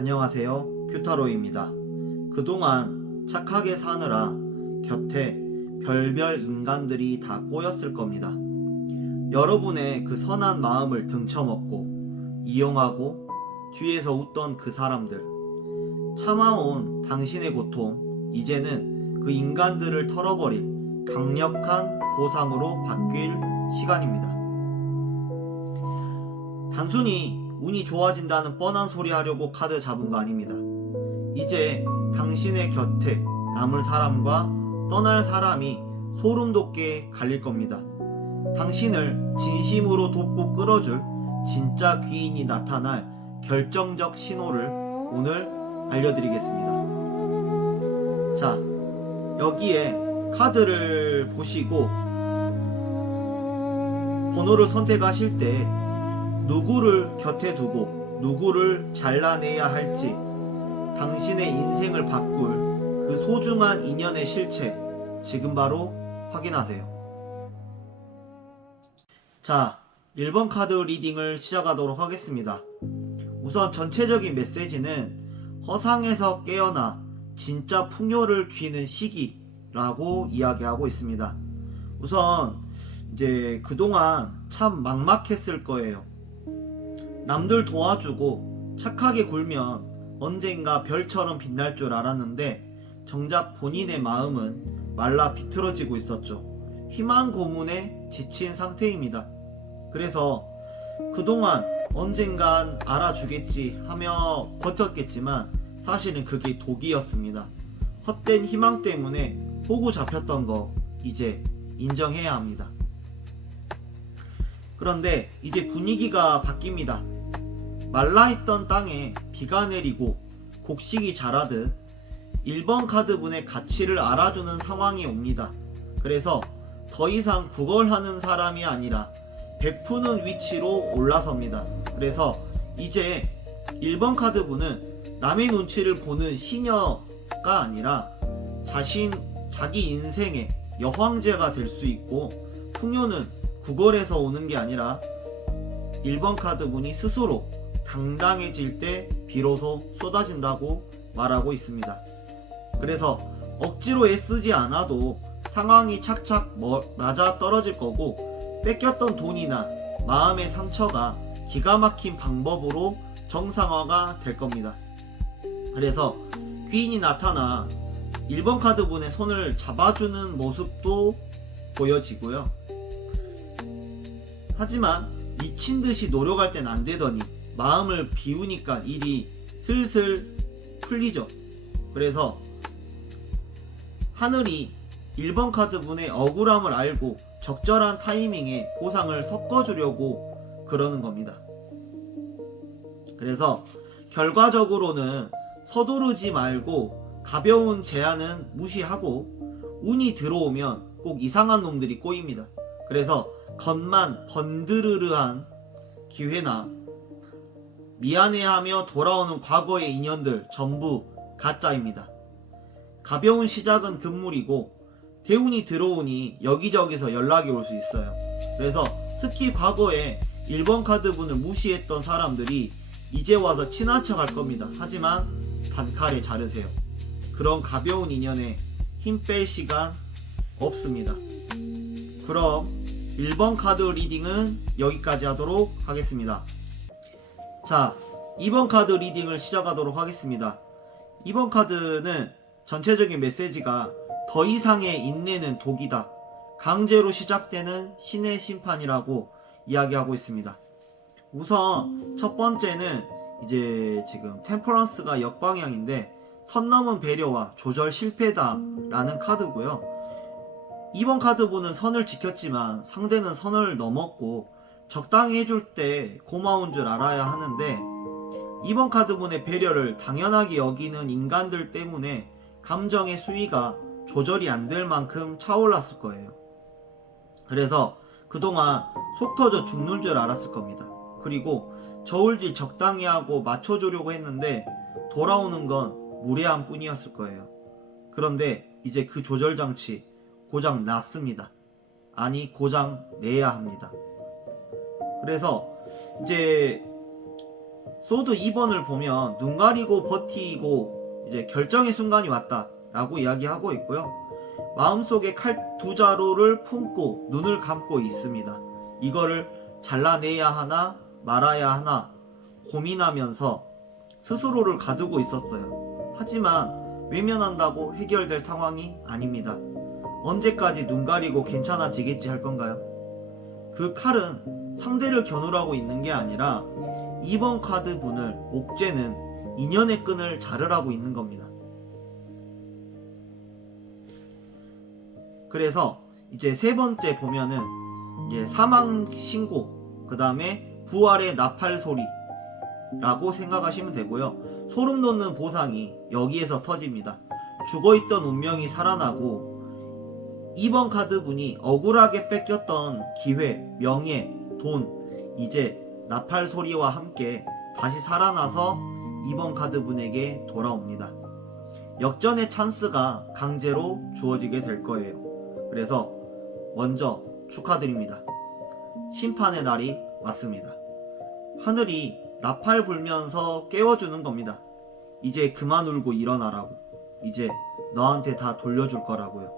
안녕하세요, 큐타로입니다. 그동안 착하게 사느라 곁에 별별 인간들이 다 꼬였을 겁니다. 여러분의 그 선한 마음을 등쳐먹고 이용하고 뒤에서 웃던 그 사람들, 참아온 당신의 고통, 이제는 그 인간들을 털어버릴 강력한 보상으로 바뀔 시간입니다. 단순히 운이 좋아진다는 뻔한 소리 하려고 카드 잡은 거 아닙니다. 이제 당신의 곁에 남을 사람과 떠날 사람이 소름 돋게 갈릴 겁니다. 당신을 진심으로 돕고 끌어줄 진짜 귀인이 나타날 결정적 신호를 오늘 알려드리겠습니다. 자, 여기에 카드를 보시고 번호를 선택하실 때 누구를 곁에 두고 누구를 잘라내야 할지 당신의 인생을 바꿀 그 소중한 인연의 실체 지금 바로 확인하세요. 자, 1번 카드 리딩을 시작하도록 하겠습니다. 우선 전체적인 메시지는 허상에서 깨어나 진짜 풍요를 쥐는 시기라고 이야기하고 있습니다. 우선 이제 그동안 참 막막했을 거예요. 남들 도와주고 착하게 굴면 언젠가 별처럼 빛날 줄 알았는데 정작 본인의 마음은 말라 비틀어지고 있었죠. 희망 고문에 지친 상태입니다. 그래서 그동안 언젠간 알아주겠지 하며 버텼겠지만 사실은 그게 독이었습니다. 헛된 희망 때문에 호구 잡혔던 거 이제 인정해야 합니다. 그런데 이제 분위기가 바뀝니다. 말라있던 땅에 비가 내리고 곡식이 자라듯 1번 카드분의 가치를 알아주는 상황이 옵니다. 그래서 더 이상 구걸하는 사람이 아니라 베푸는 위치로 올라섭니다. 그래서 이제 1번 카드분은 남의 눈치를 보는 시녀가 아니라 자기 인생의 여황제가 될 수 있고, 풍요는 구걸에서 오는 게 아니라 1번 카드분이 스스로 당당해질 때 비로소 쏟아진다고 말하고 있습니다. 그래서 억지로 애쓰지 않아도 상황이 착착 맞아 떨어질 거고, 뺏겼던 돈이나 마음의 상처가 기가 막힌 방법으로 정상화가 될 겁니다. 그래서 귀인이 나타나 1번 카드분의 손을 잡아주는 모습도 보여지고요. 하지만 미친듯이 노력할 땐 안되더니 마음을 비우니까 일이 슬슬 풀리죠. 그래서 하늘이 1번 카드분의 억울함을 알고 적절한 타이밍에 보상을 섞어주려고 그러는 겁니다. 그래서 결과적으로는 서두르지 말고 가벼운 제안은 무시하고 운이 들어오면 꼭 이상한 놈들이 꼬입니다. 그래서 겉만 번드르르한 기회나 미안해하며 돌아오는 과거의 인연들 전부 가짜입니다. 가벼운 시작은 금물이고 대운이 들어오니 여기저기서 연락이 올 수 있어요. 그래서 특히 과거에 1번 카드분을 무시했던 사람들이 이제 와서 친한 척 할 겁니다. 하지만 단칼에 자르세요. 그런 가벼운 인연에 힘 뺄 시간 없습니다. 그럼 1번 카드 리딩은 여기까지 하도록 하겠습니다. 자, 2번 카드 리딩을 시작하도록 하겠습니다. 2번 카드는 전체적인 메시지가 더 이상의 인내는 독이다, 강제로 시작되는 신의 심판이라고 이야기하고 있습니다. 우선 첫 번째는 이제 지금 템퍼런스가 역방향인데 선 넘은 배려와 조절 실패다 라는 카드고요. 2번 카드분은 선을 지켰지만 상대는 선을 넘었고 적당히 해줄 때 고마운 줄 알아야 하는데, 2번 카드분의 배려를 당연하게 여기는 인간들 때문에 감정의 수위가 조절이 안 될 만큼 차올랐을 거예요. 그래서 그동안 속 터져 죽는 줄 알았을 겁니다. 그리고 저울질 적당히 하고 맞춰주려고 했는데 돌아오는 건 무례한 뿐이었을 거예요. 그런데 이제 그 조절장치 고장 났습니다. 아니, 고장 내야 합니다. 그래서 이제 소드 2번을 보면 눈 가리고 버티고 이제 결정의 순간이 왔다 라고 이야기하고 있고요. 마음속에 칼 두 자루를 품고 눈을 감고 있습니다. 이거를 잘라내야 하나 말아야 하나 고민하면서 스스로를 가두고 있었어요. 하지만 외면한다고 해결될 상황이 아닙니다. 언제까지 눈 가리고 괜찮아지겠지 할 건가요? 그 칼은 상대를 겨누라고 있는 게 아니라 2번 카드 분을 옥죄는 인연의 끈을 자르라고 있는 겁니다. 그래서 이제 세 번째 보면은 이제 사망 신고, 그 다음에 부활의 나팔 소리라고 생각하시면 되고요. 소름 돋는 보상이 여기에서 터집니다. 죽어있던 운명이 살아나고 2번 카드 분이 억울하게 뺏겼던 기회, 명예, 돈, 이제 나팔 소리와 함께 다시 살아나서 2번 카드 분에게 돌아옵니다. 역전의 찬스가 강제로 주어지게 될 거예요. 그래서 먼저 축하드립니다. 심판의 날이 왔습니다. 하늘이 나팔 불면서 깨워주는 겁니다. 이제 그만 울고 일어나라고. 이제 너한테 다 돌려줄 거라고요.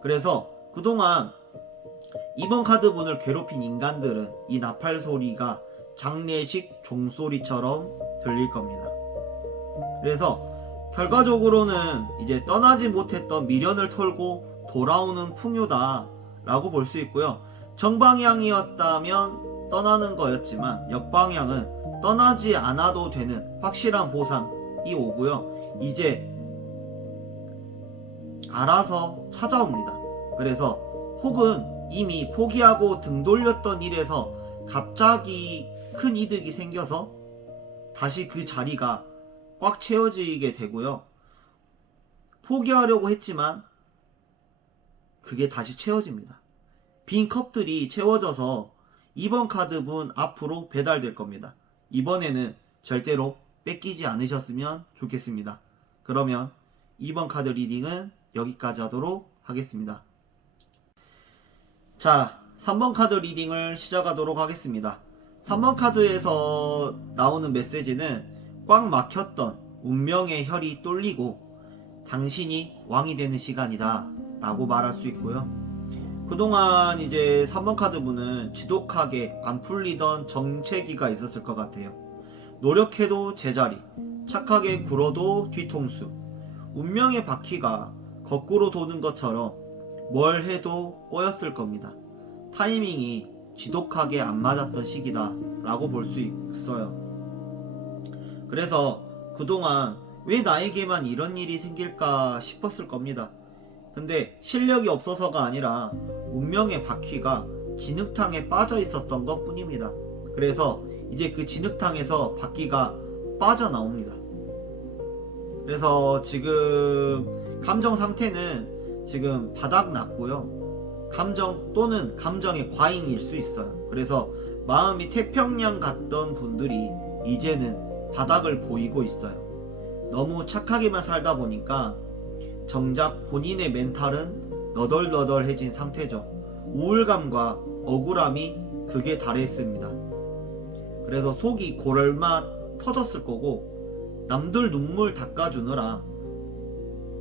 그래서 그동안 2번 카드 분을 괴롭힌 인간들은 이 나팔 소리가 장례식 종소리처럼 들릴 겁니다. 그래서 결과적으로는 이제 떠나지 못했던 미련을 털고 돌아오는 풍요다 라고 볼 수 있고요. 정방향이었다면 떠나는 거였지만 역방향은 떠나지 않아도 되는 확실한 보상이 오고요. 이제 알아서 찾아옵니다. 그래서 혹은 이미 포기하고 등 돌렸던 일에서 갑자기 큰 이득이 생겨서 다시 그 자리가 꽉 채워지게 되고요. 포기하려고 했지만 그게 다시 채워집니다. 빈 컵들이 채워져서 2번 카드 분 앞으로 배달될 겁니다. 이번에는 절대로 뺏기지 않으셨으면 좋겠습니다. 그러면 2번 카드 리딩은 여기까지 하도록 하겠습니다. 자, 3번 카드 리딩을 시작하도록 하겠습니다. 3번 카드에서 나오는 메시지는 꽉 막혔던 운명의 혈이 뚫리고 당신이 왕이 되는 시간이다 라고 말할 수 있고요. 그동안 이제 3번 카드 분은 지독하게 안 풀리던 정체기가 있었을 것 같아요. 노력해도 제자리, 착하게 굴어도 뒤통수, 운명의 바퀴가 거꾸로 도는 것처럼 뭘 해도 꼬였을 겁니다. 타이밍이 지독하게 안 맞았던 시기다 라고 볼 수 있어요. 그래서 그동안 왜 나에게만 이런 일이 생길까 싶었을 겁니다. 근데 실력이 없어서가 아니라 운명의 바퀴가 진흙탕에 빠져 있었던 것 뿐입니다. 그래서 이제 그 진흙탕에서 바퀴가 빠져나옵니다. 그래서 지금 감정 상태는 지금 바닥 났고요. 감정 또는 감정의 과잉일 수 있어요. 그래서 마음이 태평양 같던 분들이 이제는 바닥을 보이고 있어요. 너무 착하게만 살다 보니까 정작 본인의 멘탈은 너덜너덜해진 상태죠. 우울감과 억울함이 극에 달했습니다. 그래서 속이 골마 터졌을 거고 남들 눈물 닦아주느라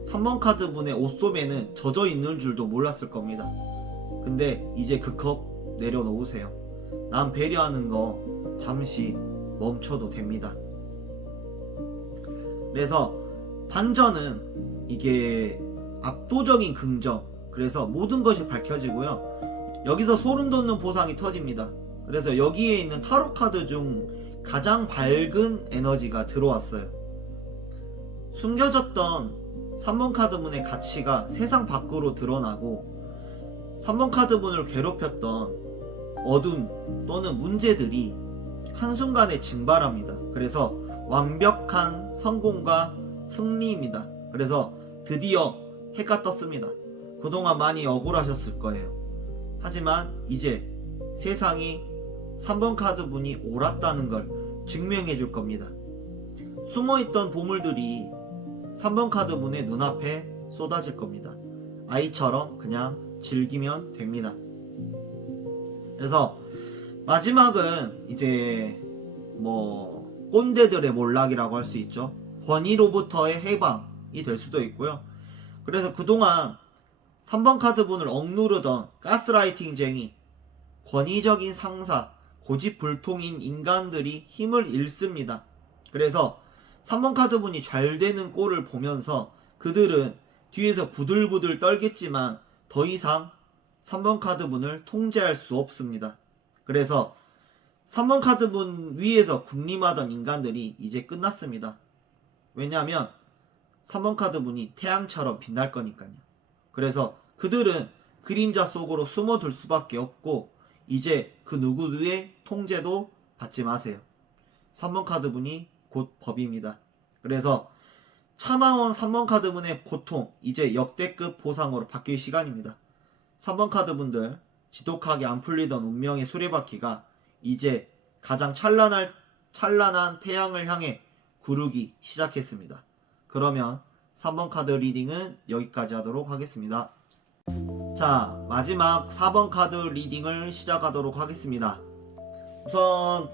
3번 카드 분의 옷소매는 젖어 있는 줄도 몰랐을 겁니다. 근데 이제 그 컵 내려놓으세요. 남 배려하는 거 잠시 멈춰도 됩니다. 그래서 반전은 이게 압도적인 긍정, 그래서 모든 것이 밝혀지고요. 여기서 소름 돋는 보상이 터집니다. 그래서 여기에 있는 타로 카드 중 가장 밝은 에너지가 들어왔어요. 숨겨졌던 3번 카드분의 가치가 세상 밖으로 드러나고 3번 카드분을 괴롭혔던 어둠 또는 문제들이 한순간에 증발합니다. 그래서 완벽한 성공과 승리입니다. 그래서 드디어 해가 떴습니다. 그동안 많이 억울하셨을 거예요. 하지만 이제 세상이 3번 카드 분이 옳았다는 걸 증명해 줄 겁니다. 숨어있던 보물들이 3번 카드 분의 눈앞에 쏟아질 겁니다. 아이처럼 그냥 즐기면 됩니다. 그래서 마지막은 이제 꼰대들의 몰락이라고 할 수 있죠. 권위로부터의 해방이 될 수도 있고요. 그래서 그동안 3번 카드분을 억누르던 가스라이팅쟁이, 권위적인 상사, 고집불통인 인간들이 힘을 잃습니다. 그래서 3번 카드분이 잘 되는 꼴을 보면서 그들은 뒤에서 부들부들 떨겠지만 더 이상 3번 카드분을 통제할 수 없습니다. 그래서 3번 카드분 위에서 군림하던 인간들이 이제 끝났습니다. 왜냐하면 3번 카드분이 태양처럼 빛날 거니까요. 그래서 그들은 그림자 속으로 숨어들 수밖에 없고 이제 그 누구의 통제도 받지 마세요. 3번 카드분이 곧 법입니다. 그래서 참아온 3번 카드분의 고통 이제 역대급 보상으로 바뀔 시간입니다. 3번 카드분들 지독하게 안 풀리던 운명의 수레바퀴가 이제 가장 찬란한 태양을 향해 구르기 시작했습니다. 그러면 3번 카드 리딩은 여기까지 하도록 하겠습니다. 자, 마지막 4번 카드 리딩을 시작하도록 하겠습니다. 우선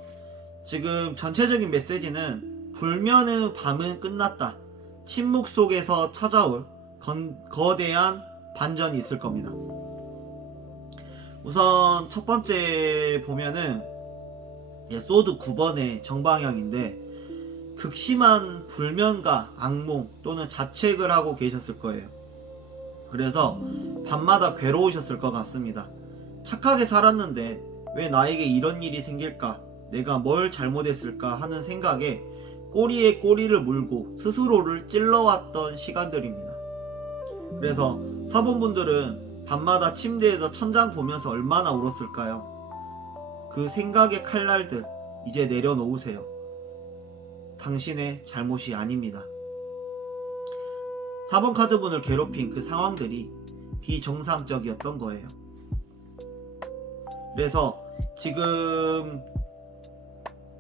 지금 전체적인 메시지는 불면의 밤은 끝났다. 침묵 속에서 찾아올 거대한 반전이 있을 겁니다. 우선 첫 번째 보면은 소드 9번의 정방향인데 극심한 불면과 악몽 또는 자책을 하고 계셨을 거예요. 그래서 밤마다 괴로우셨을 것 같습니다. 착하게 살았는데 왜 나에게 이런 일이 생길까? 내가 뭘 잘못했을까? 하는 생각에 꼬리에 꼬리를 물고 스스로를 찔러왔던 시간들입니다. 그래서 사본분들은 밤마다 침대에서 천장 보면서 얼마나 울었을까요? 그 생각의 칼날들 이제 내려놓으세요. 당신의 잘못이 아닙니다. 4번 카드분을 괴롭힌 그 상황들이 비정상적이었던 거예요. 그래서 지금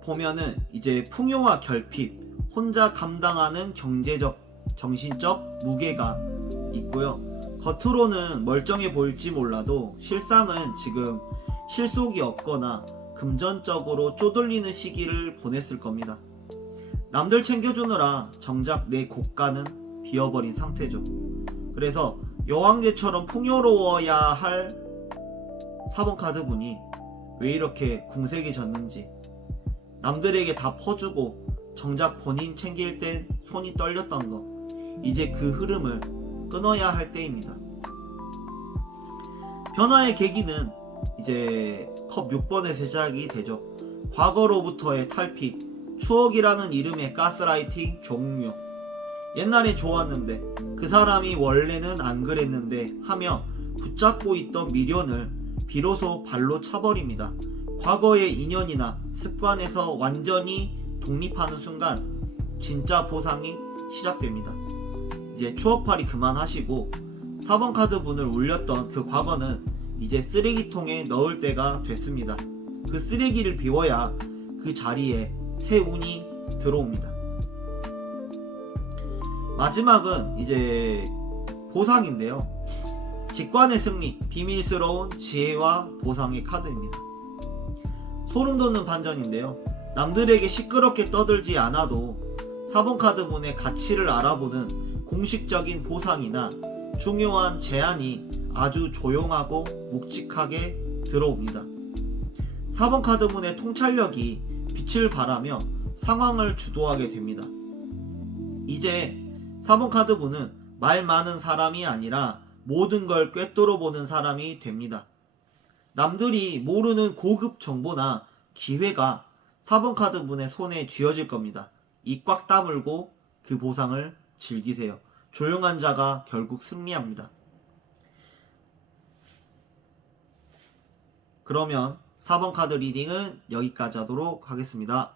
보면은 이제 풍요와 결핍, 혼자 감당하는 경제적, 정신적 무게가 있고요. 겉으로는 멀쩡해 보일지 몰라도 실상은 지금 실속이 없거나 금전적으로 쪼들리는 시기를 보냈을 겁니다. 남들 챙겨주느라 정작 내 곳간은 비어버린 상태죠. 그래서 여왕제처럼 풍요로워야 할 4번 카드분이 왜 이렇게 궁색해졌는지, 남들에게 다 퍼주고 정작 본인 챙길 땐 손이 떨렸던 거, 이제 그 흐름을 끊어야 할 때입니다. 변화의 계기는 이제 컵 6번에서 시작이 되죠. 과거로부터의 탈피, 추억이라는 이름의 가스라이팅 종료. 옛날에 좋았는데 그 사람이 원래는 안 그랬는데 하며 붙잡고 있던 미련을 비로소 발로 차버립니다. 과거의 인연이나 습관에서 완전히 독립하는 순간 진짜 보상이 시작됩니다. 이제 추억팔이 그만하시고 4번 카드 분을 울렸던 그 과거는 이제 쓰레기통에 넣을 때가 됐습니다. 그 쓰레기를 비워야 그 자리에 새 운이 들어옵니다. 마지막은 이제 보상인데요. 직관의 승리, 비밀스러운 지혜와 보상의 카드입니다. 소름 돋는 반전인데요. 남들에게 시끄럽게 떠들지 않아도 4번 카드 분의 가치를 알아보는 공식적인 보상이나 중요한 제안이 아주 조용하고 묵직하게 들어옵니다. 4번 카드 분의 통찰력이 빛을 발하며 상황을 주도하게 됩니다. 이제 4번 카드 분은 말 많은 사람이 아니라 모든 걸 꿰뚫어 보는 사람이 됩니다. 남들이 모르는 고급 정보나 기회가 4번 카드 분의 손에 쥐어질 겁니다. 입 꽉 다물고 그 보상을 즐기세요. 조용한 자가 결국 승리합니다. 그러면 4번 카드 리딩은 여기까지 하도록 하겠습니다.